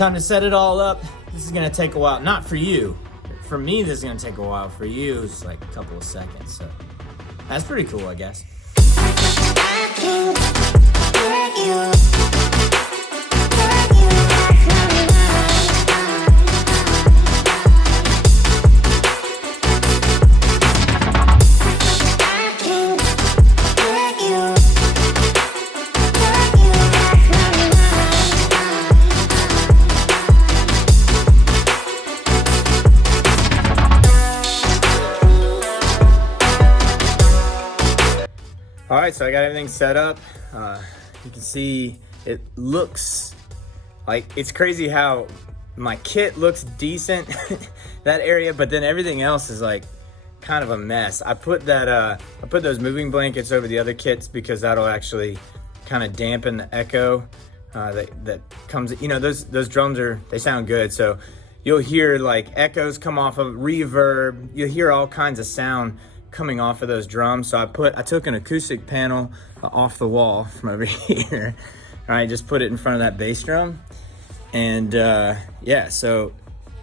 Time to set it all up. This is gonna take a while. Not for you. For me, this is gonna take a while. For you, it's like a couple of seconds. So that's pretty cool, I guess. All right, so I got everything set up. You can see it looks like, it's crazy how my kit looks decent, that area, but then everything else is like kind of a mess. I put those moving blankets over the other kits because that'll actually kind of dampen the echo that comes, you know, those drums they sound good. So you'll hear like echoes come off of reverb. You'll hear all kinds of sound coming off of those drums. So I took an acoustic panel off the wall from over here. All right, just put it in front of that bass drum. And yeah, so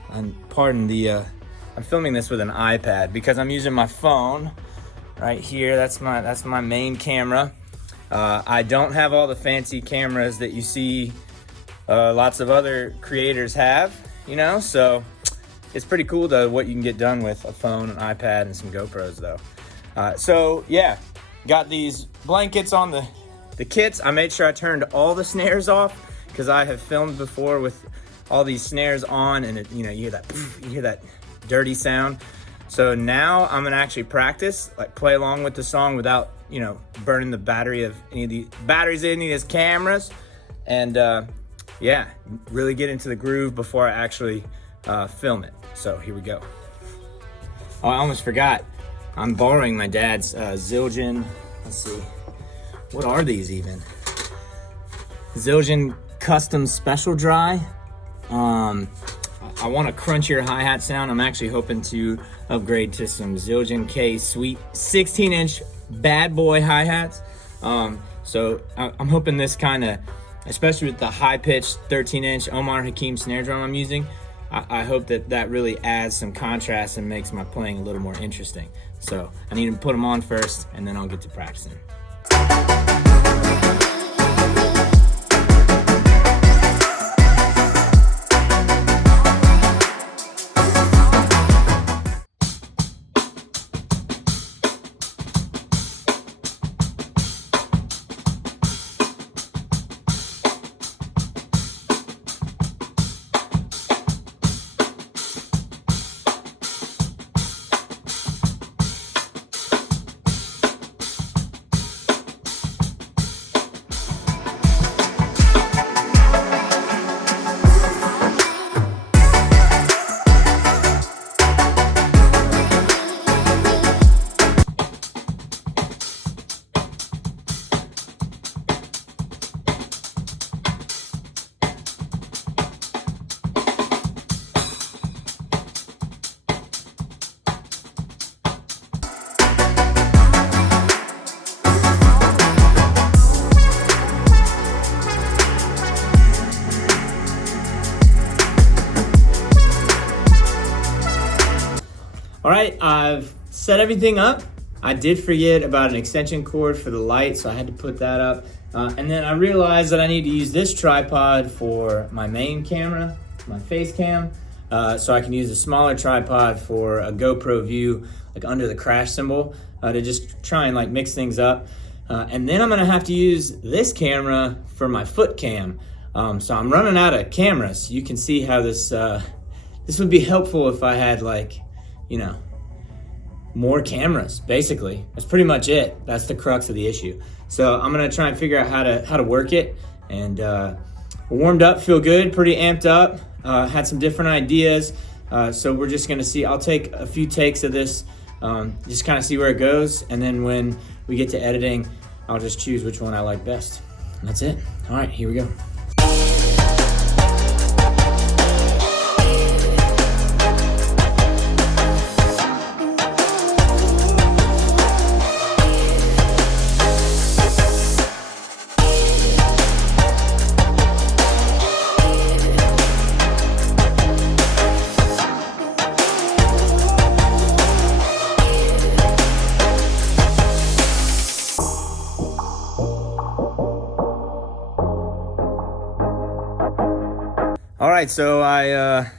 I'm filming this with an iPad because I'm using my phone right here. That's my main camera. I don't have all the fancy cameras that you see lots of other creators have, you know, so it's pretty cool though what you can get done with a phone, an iPad, and some GoPros though. So yeah, got these blankets on the kits. I made sure I turned all the snares off because I have filmed before with all these snares on, and it, you know, you hear that dirty sound. So now I'm gonna actually practice, like play along with the song without, you know, burning the battery of any of the batteries in any of these cameras, and yeah, really get into the groove before I actually film it. So here we go. Oh, I almost forgot. I'm borrowing my dad's Zildjian. Let's see. What are these even? Zildjian Custom Special Dry. I want a crunchier hi-hat sound. I'm actually hoping to upgrade to some Zildjian K Sweet 16-inch bad boy hi-hats. So I'm hoping this kind of, especially with the high-pitched 13-inch Omar Hakim snare drum I'm using, I hope that really adds some contrast and makes my playing a little more interesting. So I need to put them on first, and then I'll get to practicing. All right, I've set everything up. I did forget about an extension cord for the light, so I had to put that up. And then I realized that I need to use this tripod for my main camera, my face cam, so I can use a smaller tripod for a GoPro view, like under the crash symbol, to just try and like mix things up. And then I'm gonna have to use this camera for my foot cam. So I'm running out of cameras. You can see how this would be helpful if I had, like, you know, more cameras. Basically, that's pretty much it. That's the crux of the issue. So I'm gonna try and figure out how to work it. And warmed up, feel good, pretty amped up. Had some different ideas. So we're just gonna see. I'll take a few takes of this, just kind of see where it goes, and then when we get to editing, I'll just choose which one I like best. And that's it. All right, here we go. right, so I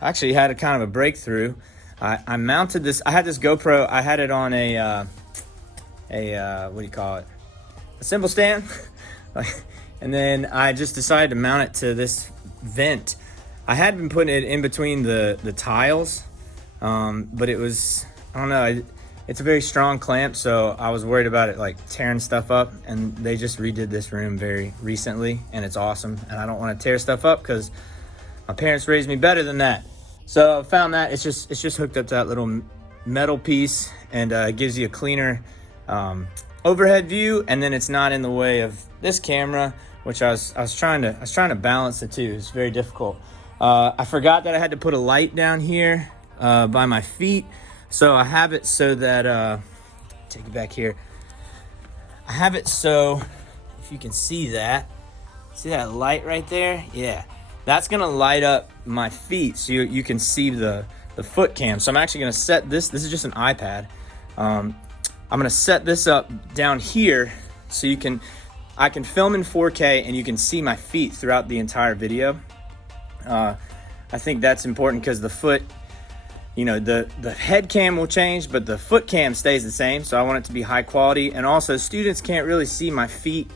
actually had a kind of a breakthrough. I mounted this. I had this GoPro. I had it on a what do you call it? A cymbal stand. And then I just decided to mount it to this vent. I had been putting it in between the tiles, but it was, I don't know, it's a very strong clamp, so I was worried about it like tearing stuff up, and they just redid this room very recently, and it's awesome, and I don't want to tear stuff up because my parents raised me better than that. So I found that it's just hooked up to that little metal piece, and it gives you a cleaner overhead view, and then it's not in the way of this camera, which I was trying to balance the two. It's very difficult. I forgot that I had to put a light down here by my feet, so I have it so that take it back here. I have it so if you can see that light right there, yeah, that's gonna light up my feet so you can see the foot cam. So I'm actually gonna set this is just an iPad. I'm gonna set this up down here so I can film in 4K and you can see my feet throughout the entire video. I think that's important because the foot, the head cam will change, but the foot cam stays the same. So I want it to be high quality. And also students can't really see my feet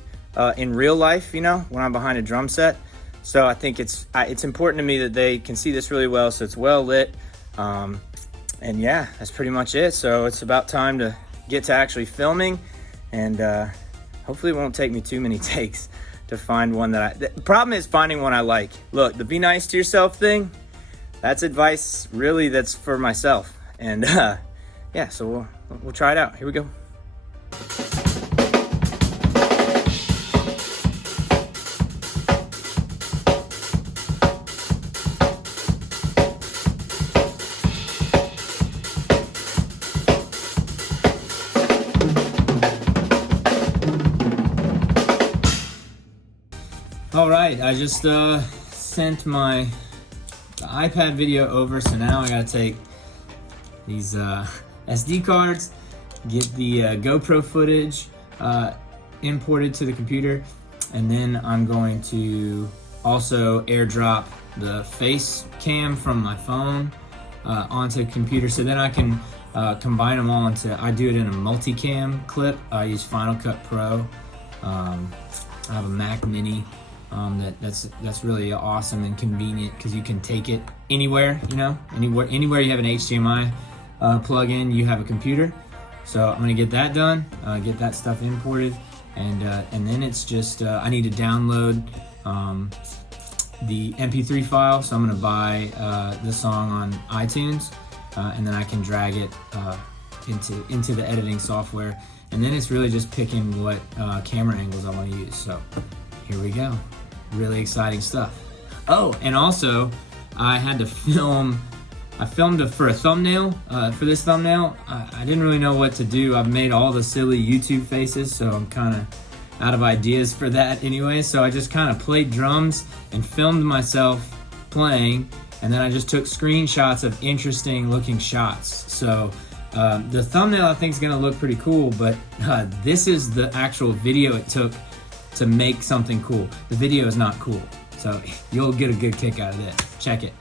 in real life, when I'm behind a drum set. So I think it's important to me that they can see this really well, so it's well lit. And yeah, that's pretty much it. So it's about time to get to actually filming, and hopefully it won't take me too many takes to find one the problem is finding one I like. Look, the be nice to yourself thing, that's advice really that's for myself. And yeah, so we'll try it out. Here we go. All right, I just sent the iPad video over, so now I gotta take these SD cards, get the GoPro footage imported to the computer, and then I'm going to also airdrop the face cam from my phone onto the computer, so then I can combine them all I do it in a multicam clip. I use Final Cut Pro. I have a Mac Mini. That's really awesome and convenient because you can take it anywhere, anywhere you have an HDMI plug-in, you have a computer. So I'm gonna get that done, get that stuff imported, and then it's just I need to download the MP3 file. So I'm gonna buy the song on iTunes, and then I can drag it into the editing software, and then it's really just picking what camera angles I want to use. So here we go. Really exciting stuff. Oh, and also I had to film. I filmed for a thumbnail. For this thumbnail, I didn't really know what to do. I've made all the silly YouTube faces, so I'm kind of out of ideas for that anyway. So I just kind of played drums and filmed myself playing, and then I just took screenshots of interesting looking shots. So the thumbnail I think is gonna look pretty cool, but this is the actual video it took to make something cool. The video is not cool, so you'll get a good kick out of this. Check it.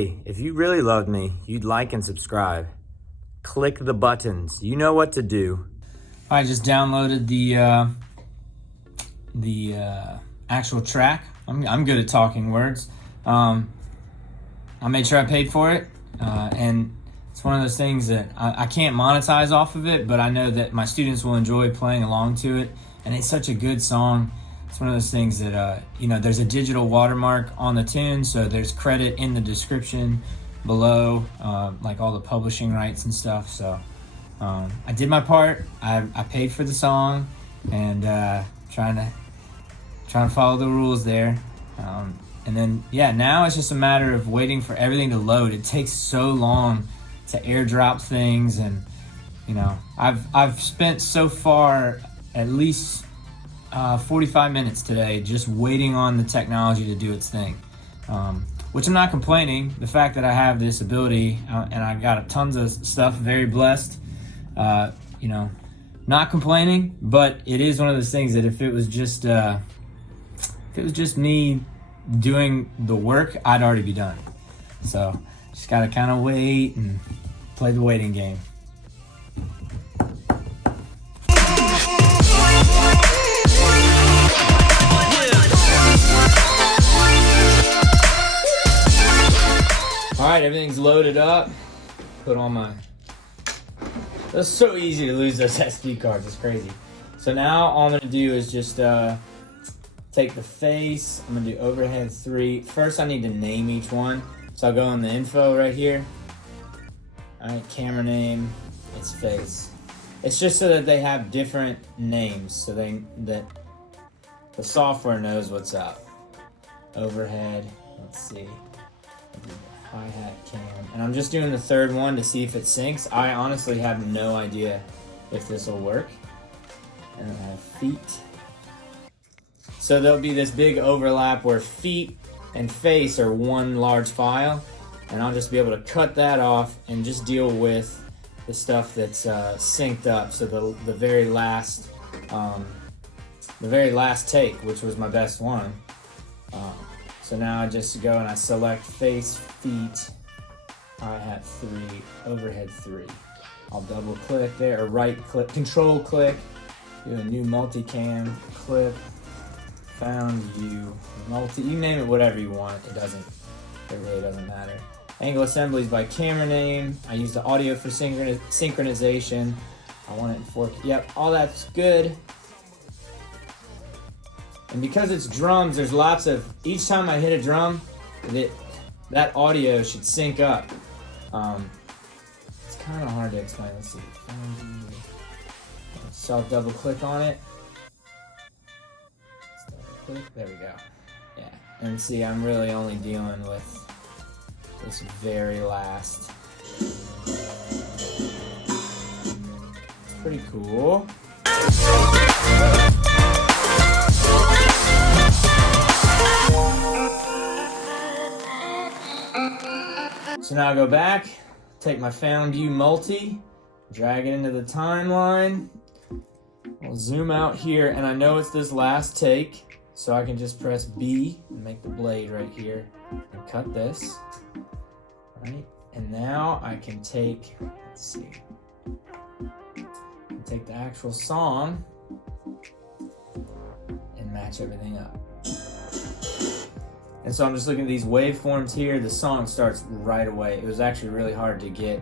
Hey, if you really loved me, you'd like and subscribe. Click the buttons. You know what to do. I just downloaded the actual track. I'm good at talking words. I made sure I paid for it, and it's one of those things that I can't monetize off of it, but I know that my students will enjoy playing along to it, and it's such a good song. It's one of those things that, there's a digital watermark on the tune, so there's credit in the description below, like all the publishing rights and stuff. So I did my part. I paid for the song, and trying to follow the rules there. And then, now it's just a matter of waiting for everything to load. It takes so long to airdrop things, and I've spent so far at least 45 minutes today just waiting on the technology to do its thing, which I'm not complaining. The fact that I have this ability, and I got tons of stuff, very blessed, not complaining, but it is one of those things that if it was just me doing the work, I'd already be done. So just gotta kind of wait and play the waiting game. All right, everything's loaded up. Put on my... It's so easy to lose those SD cards. It's crazy. So now all I'm gonna do is just take the face. I'm gonna do overhead 3. First, I need to name each one. So I'll go in the info right here. All right, camera name, it's face. It's just so that they have different names, so that the software knows what's up. Overhead, let's see. Hi-hat cam. And I'm just doing the third one to see if it syncs. I honestly have no idea if this will work. And then I have feet. So there'll be this big overlap where feet and face are one large file, and I'll just be able to cut that off and just deal with the stuff that's synced up. So the very last take, which was my best one. So now I just go and I select face, feet, hi-hat 3, overhead 3. I'll double click there, or right click, control click, do a new multicam clip, found view, you name it whatever you want. It really doesn't matter. Angle assemblies by camera name. I use the audio for synchronization. I want it in 4K. Yep, all that's good. And because it's drums, there's lots of, each time I hit a drum, that audio should sync up. It's kind of hard to explain. Let's see. So I'll double click on it. There we go. Yeah, and see, I'm really only dealing with this very last. It's pretty cool. So now I go back, take my Found View Multi, drag it into the timeline. I'll zoom out here, and I know it's this last take, so I can just press B and make the blade right here and cut this. Right, and now I can take, let's see, take the actual song and match everything up. And so I'm just looking at these waveforms here. The song starts right away. It was actually really hard to get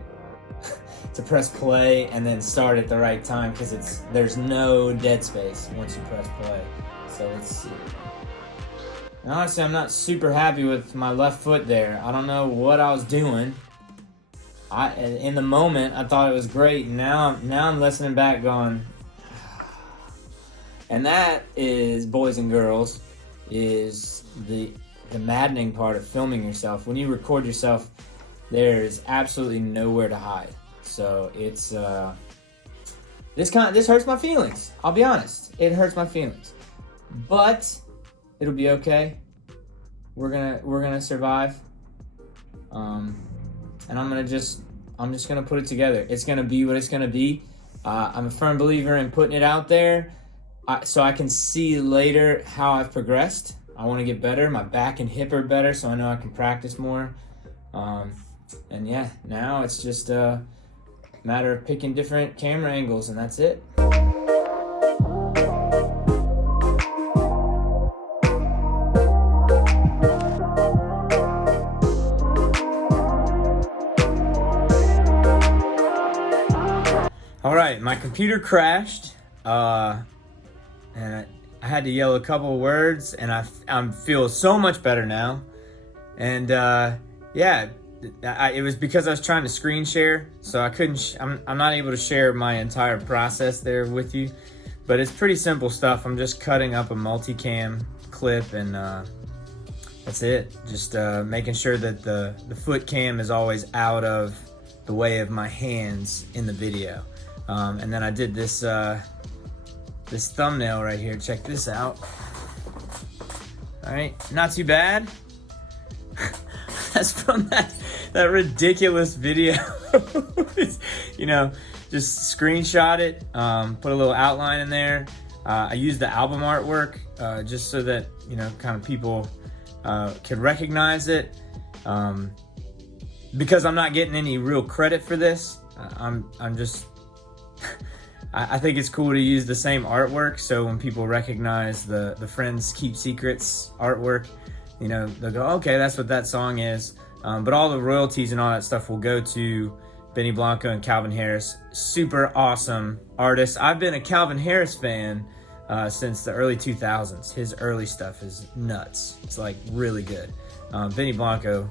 to press play and then start at the right time because there's no dead space once you press play. So let's see. And honestly, I'm not super happy with my left foot there. I don't know what I was doing. In the moment, I thought it was great. Now I'm listening back going, and that is, boys and girls, is the maddening part of filming yourself. When you record yourself, there is absolutely nowhere to hide. So it's this hurts my feelings. I'll be honest, it hurts my feelings, but it'll be okay. We're gonna survive. And I'm just gonna put it together. It's gonna be what it's gonna be. I'm a firm believer in putting it out there, so I can see later how I've progressed. I want to get better. My back and hip are better, so I know I can practice more. And yeah, now it's just a matter of picking different camera angles, and that's it. All right, my computer crashed, and I had to yell a couple of words, and I feel so much better now. And yeah, it was because I was trying to screen share, so I couldn't. I'm not able to share my entire process there with you, but it's pretty simple stuff. I'm just cutting up a multicam clip, and that's it. Just making sure that the foot cam is always out of the way of my hands in the video. And then I did this this thumbnail right here. Check this out. All right, not too bad. That's from that ridiculous video. You know, just screenshot it, put a little outline in there. I used the album artwork just so that, you know, kind of people can recognize it. Because I'm not getting any real credit for this. I'm just I think it's cool to use the same artwork, so when people recognize the Friends Keep Secrets artwork, you know, they'll go, okay, that's what that song is. But all the royalties and all that stuff will go to Benny Blanco and Calvin Harris. Super awesome artists. I've been a Calvin Harris fan since the early 2000s. His early stuff is nuts. It's like really good. Benny Blanco,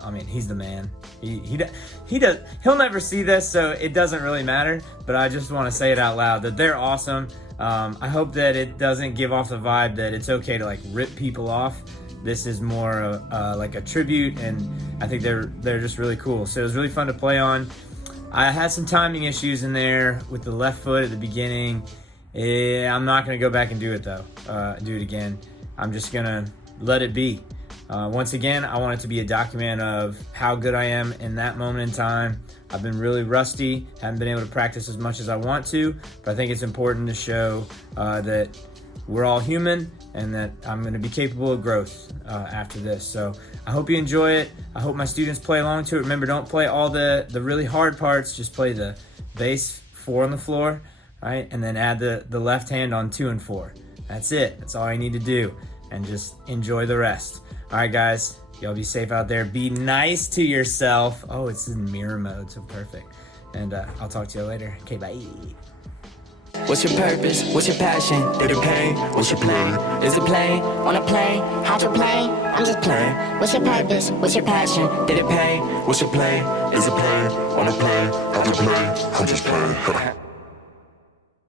I mean, he's the man. He'll never see this, so it doesn't really matter, but I just want to say it out loud that they're awesome. I hope that it doesn't give off the vibe that it's okay to like rip people off. This is more like a tribute, and I think they're just really cool. So it was really fun to play on. I had some timing issues in there with the left foot at the beginning. I'm not gonna go back and do it though, do it again. I'm just gonna let it be. Once again, I want it to be a document of how good I am in that moment in time. I've been really rusty, haven't been able to practice as much as I want to, but I think it's important to show that we're all human and that I'm going to be capable of growth after this. So I hope you enjoy it. I hope my students play along to it. Remember, don't play all the really hard parts. Just play the bass 4 on the floor, right? And then add the left hand on 2 and 4. That's it. That's all I need to do. And just enjoy the rest. All right, guys, y'all be safe out there. Be nice to yourself. Oh, it's in mirror mode, so perfect. And I'll talk to you later. Okay, bye. What's your purpose? What's your passion? Did it pay? What's your play? Is it play? Wanna play? How to play? I'm just playing. What's your purpose? What's your passion? Did it pay? What's your play? Is it play? Wanna play? How to play? I'm just playing.